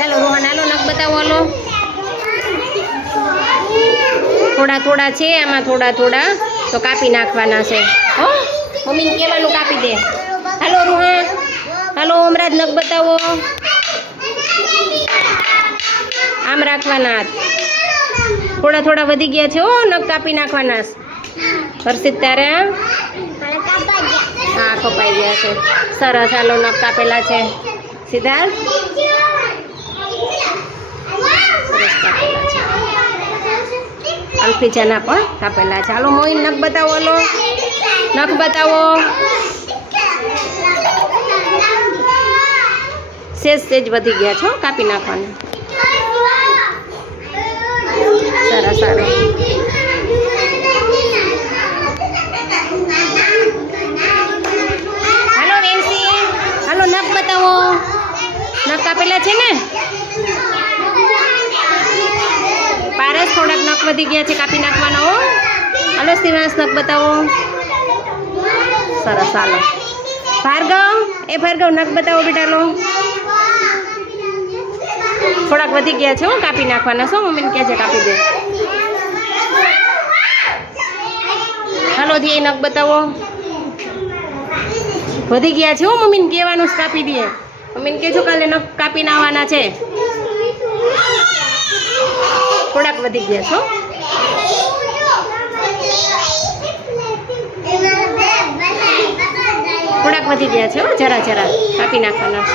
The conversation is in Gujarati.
ચાલો રોહન હાલો નખ બતાવો હાલો. થોડા થોડા છે આમાં, થોડા થોડા તો કાપી નાખવાના છે. હો મમ્મીને કહેવાનું કાપી દે. હાલો રોહન હાલો ઓમરાજ નખ બતાવો. આમ રાખવાના હાથ. થોડા થોડા વધી ગયા છે. નખ કાપી નાખવાના. હર્ષિત તારે હા કપાઈ ગયા છે. સરસ હાલો નખ કાપેલા છે. સિદ્ધાર્થ સરસ કાપેલા છે. અલ્ફીજાના પણ કાપેલા છે. હાલો મોઈન નખ બતાવો. હાલો નખ બતાવો. સેજ સેજ વધી ગયા છો, કાપી નાખવાના. સરસ હાલો. હાલો વેન્સી હાલો નખ બતાવો. નખ કાપેલા છે ને? પારસ થોડાક નખ વધી ગયા છે, કાપી નાખવાના. હો હાલો શિવાંશ નખ બતાવો. સરસ હાલો. ભાર્ગવ ભાર્ગવ નખ બતાવો બેટા. લો થોડાક વધી ગયા છે. કાપી નાખવાના. શું મમ્મીને કહે છે કાપી દે. હાલો ધ્યેય નખ બતાવો. વધી ગયા છે. મમ્મીને કહેવાનું જ કાપી દે. મમ્મીને કહેજો કાલે નખ કાપીને આવવાના છે. થોડાક વધી ગયા છો. થોડાક વધી ગયા છે. જરા જરા કાપી નાખવાના.